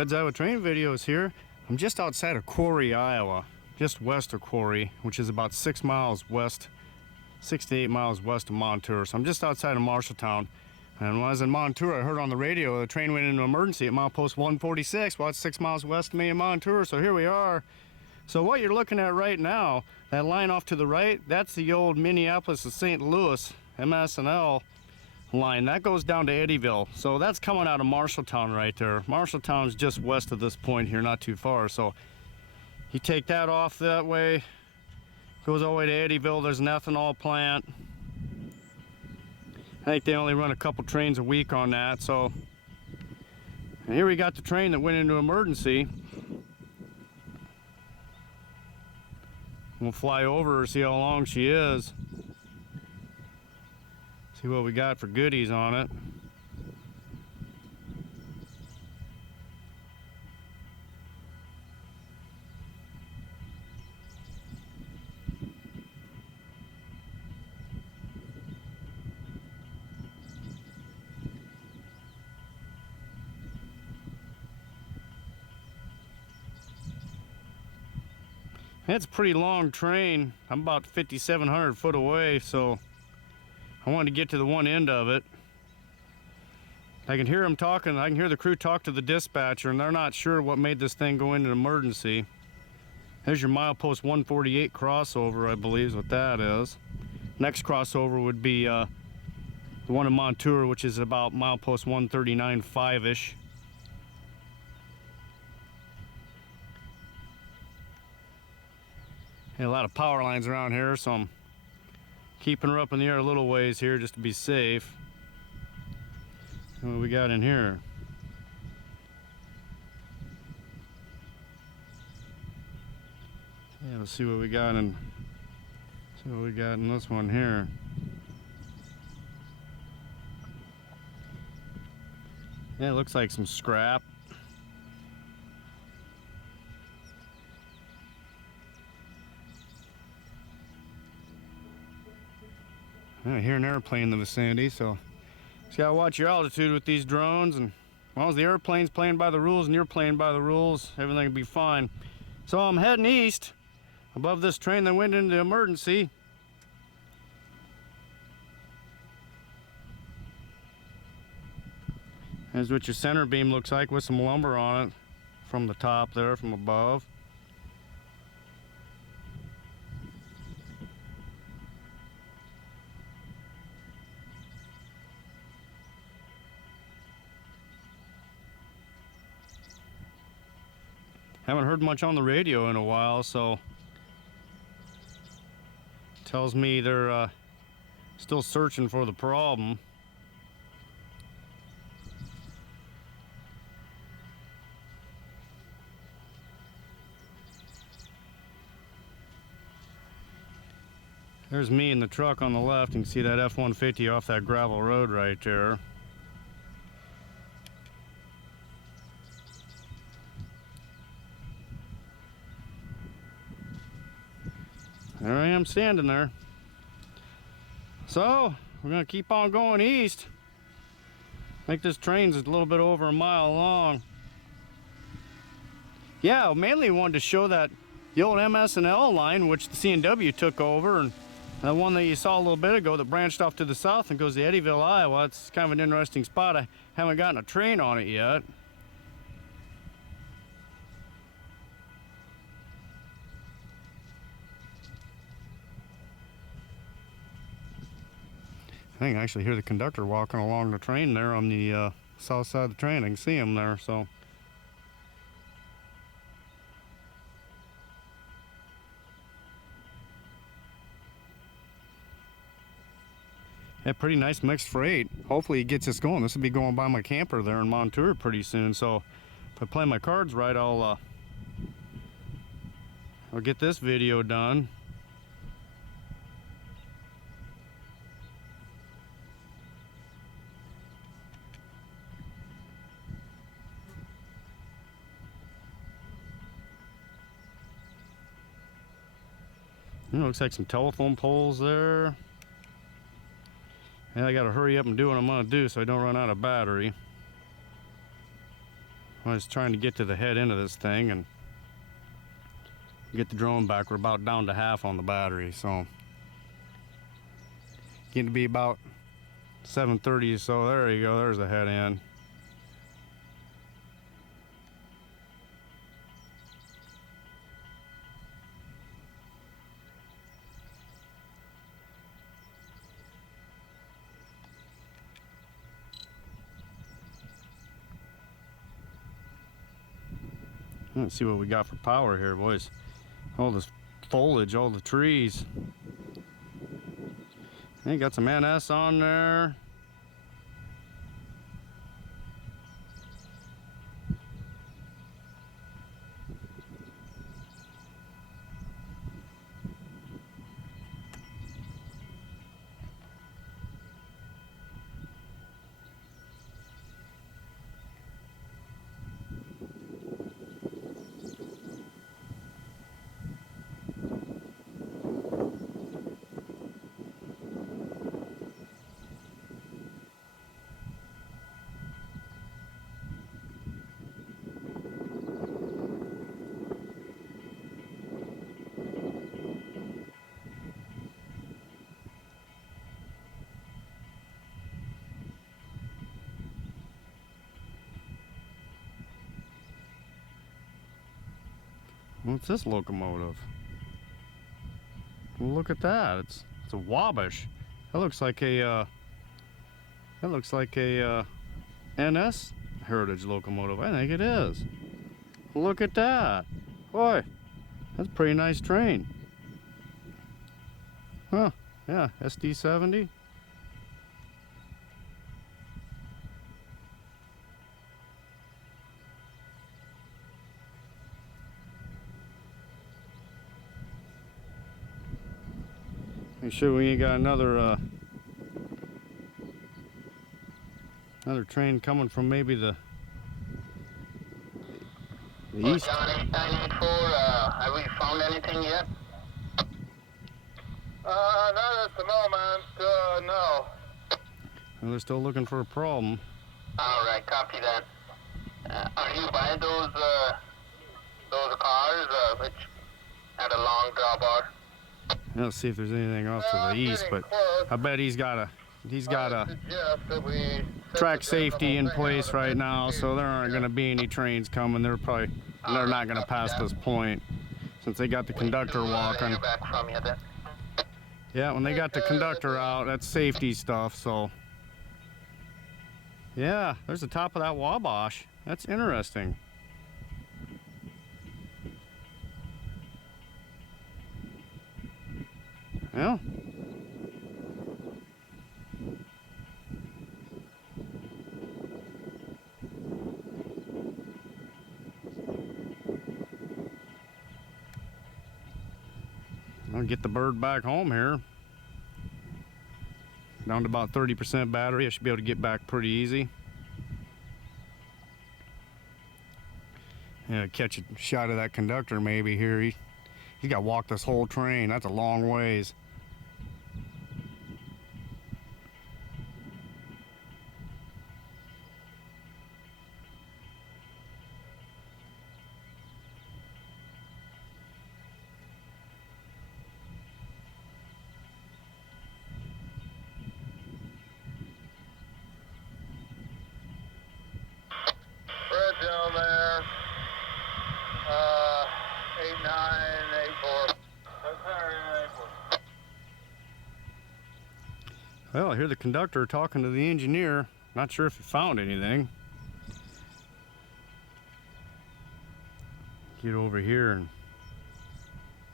Red's Iowa Train Videos here. I'm just outside of Quarry, Iowa, just west of Quarry, which is about 6 miles west, 6 to 8 miles west of Montour. So I'm just outside of Marshalltown. And when I was in Montour, I heard on the radio the train went into emergency at milepost 146. Well, it's 6 miles west of me in Montour, so here we are. So what you're looking at right now, that line off to the right, that's the old Minneapolis to St. Louis M&STL line. That goes down to Eddyville. So that's coming out of Marshalltown right there. Marshalltown's just west of this point here, not too far. So you take that off that way, goes all the way to Eddyville. There's an ethanol plant. I think they only run a couple trains a week on that. So and here we got the train that went into emergency. We'll fly over her, see how long she is. See what we got for goodies on it. It's a pretty long train. I'm about 5,700 foot away, so I wanted to get to the one end of it. I can hear them talking. I can hear the crew talk to the dispatcher, and they're not sure what made this thing go into emergency. There's your milepost 148 crossover, I believe is what that is. Next crossover would be the one in Montour, which is about milepost 139.5-ish. A lot of power lines around here, so I'm keeping her up in the air a little ways here just to be safe. What we got in here? Yeah, let's see what we got in. See what we got in this one here. Yeah, it looks like some scrap. I hear an airplane in the vicinity, so you gotta watch your altitude with these drones, and as long as the airplane's playing by the rules and you're playing by the rules, everything will be fine. So I'm heading east above this train that went into emergency. Here's what your center beam looks like with some lumber on it from the top there, from above. Haven't heard much on the radio in a while, so tells me they're still searching for the problem. There's me in the truck on the left. You can see that F-150 off that gravel road right there. There I am standing there. So we're gonna keep on going east. I think this train's a little bit over a mile long. Yeah, mainly wanted to show that the old M&STL line, which the C&W took over, and the one that you saw a little bit ago that branched off to the south and goes to Eddyville, Iowa. It's kind of an interesting spot. I haven't gotten a train on it yet. I think I actually hear the conductor walking along the train there on the south side of the train. I can see him there, so. Yeah, pretty nice mixed freight. Hopefully it gets us going. This will be going by my camper there in Montour pretty soon, so if I play my cards right, I'll get this video done. Looks like some telephone poles there. And I gotta hurry up and do what I'm gonna do so I don't run out of battery. I was trying to get to the head end of this thing and get the drone back. We're about down to half on the battery, so getting to be about 7:30. So there you go. There's the head end. Let's see what we got for power here, boys. All this foliage, all the trees. Hey, got some NS on there. What's this locomotive? Well, look at that. It's a Wabash. That looks like a NS Heritage locomotive. I think it is. Look at that. Boy, that's a pretty nice train. Huh, yeah, SD70. Make sure we ain't got another train coming from maybe the east. Johnny 984, have we found anything yet? Not at the moment, no. Well, they're still looking for a problem. Alright, copy that. Are you by those cars, which had a long drawbar? Let's see if there's anything off to the east, but I bet he's got a track safety in place right now, so there aren't going to be any trains coming. They're not going to pass this point since they got the conductor walking. Yeah, when they got the conductor out, that's safety stuff. So yeah, there's the top of that Wabash. That's interesting. Well, I'll get the bird back home here. Down to about 30% battery. I should be able to get back pretty easy. Yeah, catch a shot of that conductor maybe here. He's got to walk this whole train. That's a long ways. Down there, 8984. Well, I hear the conductor talking to the engineer. Not sure if he found anything. Get over here and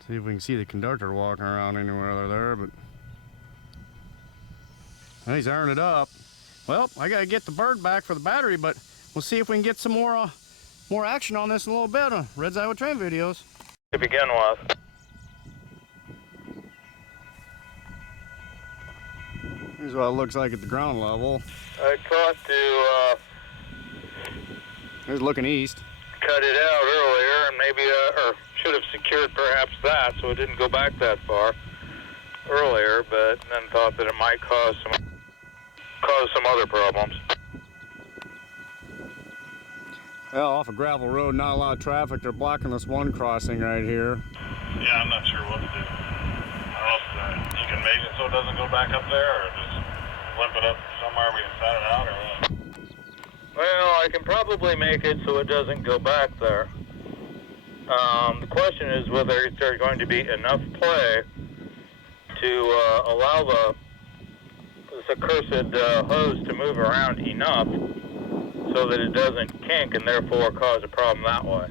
see if we can see the conductor walking around anywhere there, but well, he's ironing it up. Well, I gotta get the bird back for the battery, but we'll see if we can get some more action on this in a little bit on Red's Iowa Train videos. To begin with. Here's what it looks like at the ground level. I thought to Here's looking east. cut it out earlier and maybe, or should have secured perhaps that so it didn't go back that far earlier, but then thought that it might cause some other problems. Well, off a gravel road, not a lot of traffic. They're blocking this one crossing right here. Yeah, I'm not sure what to do. I don't know if you can make it so it doesn't go back up there, or just limp it up somewhere we can set it out, or what? Well, I can probably make it so it doesn't go back there. The question is whether there's going to be enough play to allow this accursed hose to move around enough so that it doesn't kink and therefore cause a problem that way.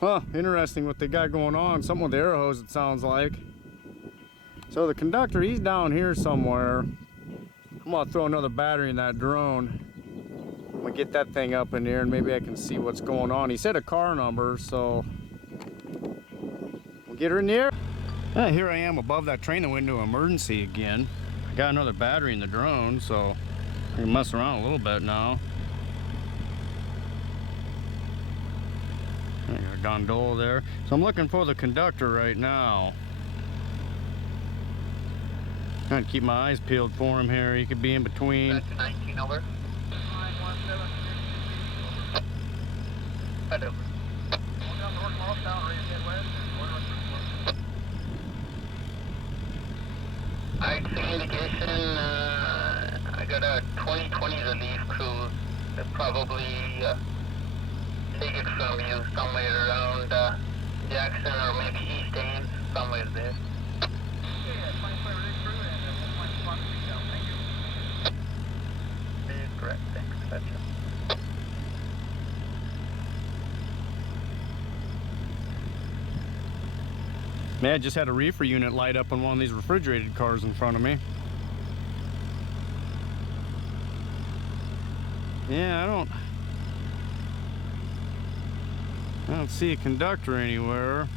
Huh, interesting what they got going on. Something with the air hose, it sounds like. So the conductor, he's down here somewhere. I'm gonna throw another battery in that drone. I'm gonna get that thing up in there and maybe I can see what's going on. He said a car number, so we'll get her in the air. Here I am above that train that went into emergency again. I got another battery in the drone, so I can mess around a little bit now. I got a gondola there. So I'm looking for the conductor right now. Trying to keep my eyes peeled for him here. He could be in between. Back to 19 over. 917. Head over. Going down north Marshalltown, ready to head west. I'd see indication, I got a 2020 relief crew that probably take it from you somewhere around Jackson or maybe East Ames, somewhere there. Yeah, 2020 relief crew and we'll find spot to be down. Thank you. Is correct, thanks. Gotcha. Man, I just had a reefer unit light up on one of these refrigerated cars in front of me. Yeah, I don't see a conductor anywhere.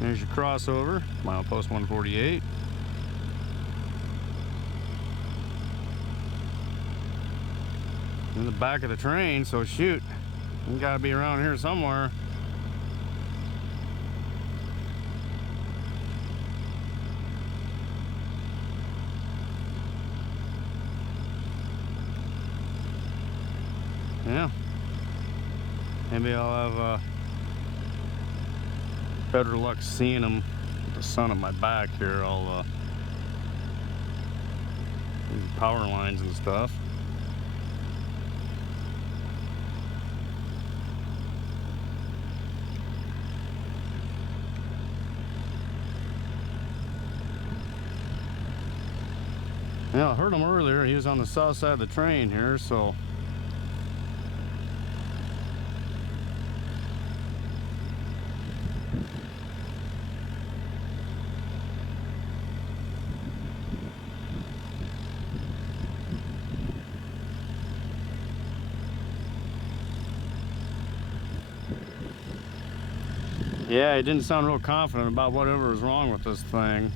There's your crossover, milepost 148. In the back of the train, so shoot, you gotta be around here somewhere. Yeah, maybe I'll have better luck seeing them with the sun on my back here. I'll power lines and stuff. Yeah, I heard him earlier. He was on the south side of the train here, so yeah, he didn't sound real confident about whatever was wrong with this thing.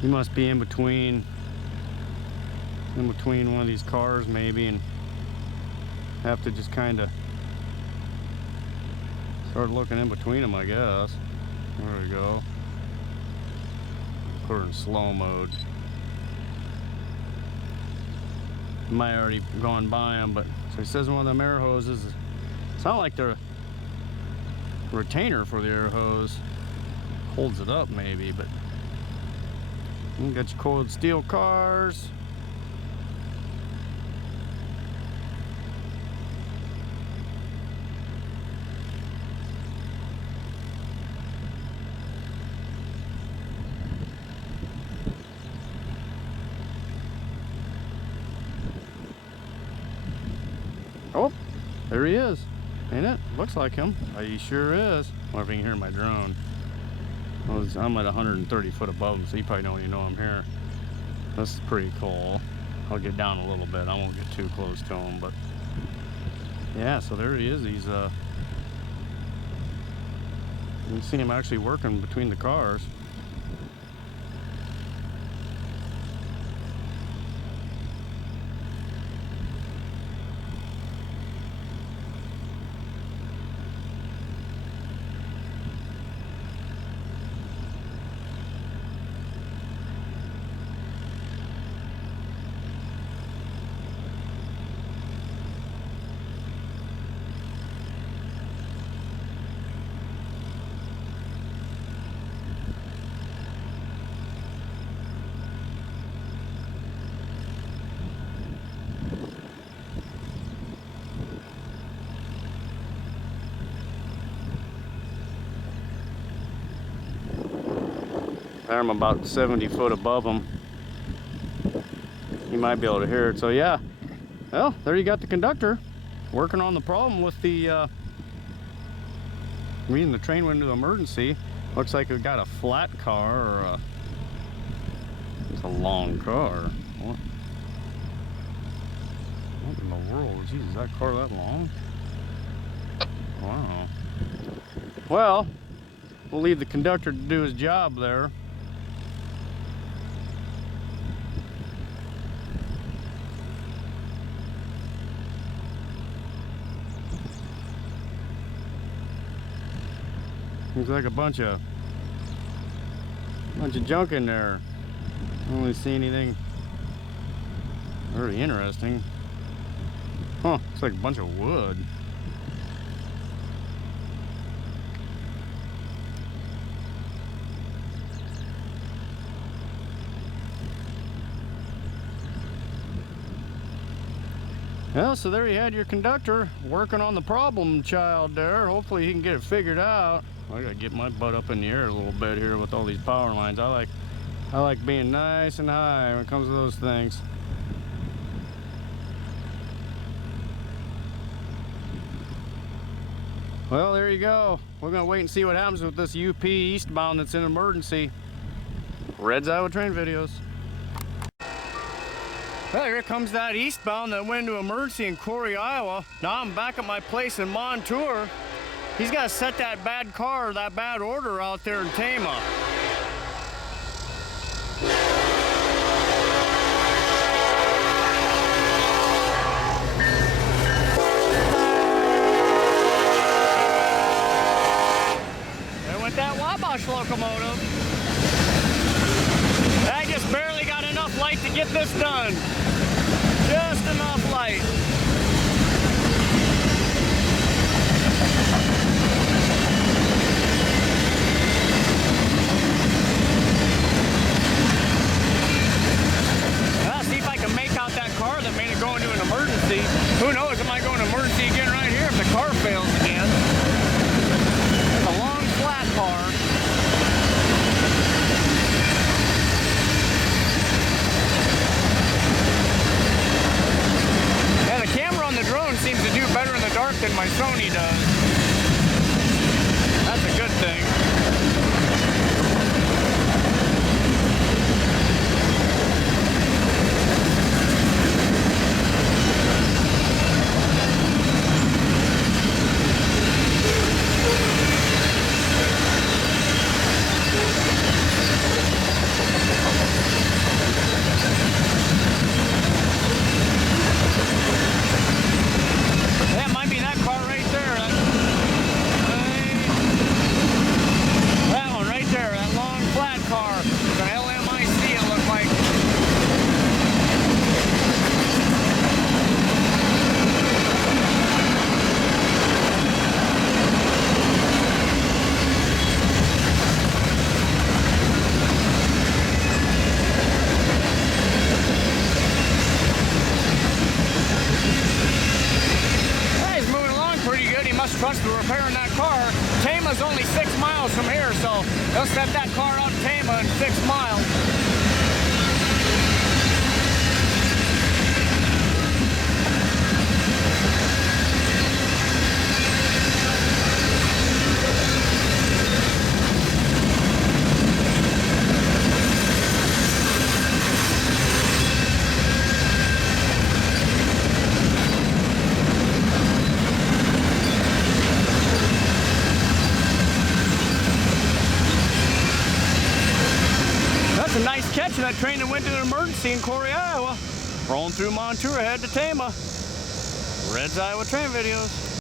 He must be in between one of these cars maybe, and have to just kind of start looking in between them, I guess. There we go. Put her in slow mode. Might already gone by him, but so he says one of them air hoses. It's not like the retainer for the air hose holds it up maybe, but you got your coiled steel cars. Oh, there he is. Ain't it? Looks like him. He sure is. I wonder if you can hear my drone. I'm at 130 foot above him, so you probably don't even know I'm here. This is pretty cool. I'll get down a little bit. I won't get too close to him, but yeah, so there he is. He's you can see him actually working between the cars. There, I'm about 70 foot above him. You might be able to hear it. So yeah, well, there you got the conductor working on the problem with the reading the train went into emergency. Looks like it got a flat car or it's a long car. What in the world? Jeez, is that car that long? Wow. Well, we'll leave the conductor to do his job there. Looks like a bunch of junk in there. I don't really see anything very interesting. Huh, it's like a bunch of wood. Well, so there you had your conductor working on the problem child there. Hopefully he can get it figured out. I gotta get my butt up in the air a little bit here with all these power lines. I like being nice and high when it comes to those things. Well, there you go. We're gonna wait and see what happens with this UP eastbound that's in emergency. Red's Iowa Train Videos. Well, here comes that eastbound that went into emergency in Quarry, Iowa. Now I'm back at my place in Montour. He's got to set that bad car, that bad order out there in Tama. There went that Wabash locomotive. I just barely got enough light to get this done. Just enough light. I'll see if I can make out that car that made it go into an emergency. Who knows, it might go into emergency again right here if the car fails again. It's a long flat car. Seems to do better in the dark than my Sony does. That's a good thing. Trust for repairing that car. Tama's only 6 miles from here, so they'll set that car out in Tama in 6 miles. That's a nice catch of that train that went to an emergency in Quarry, Iowa. Rolling through Montour ahead to Tama. Red's Iowa Train Videos.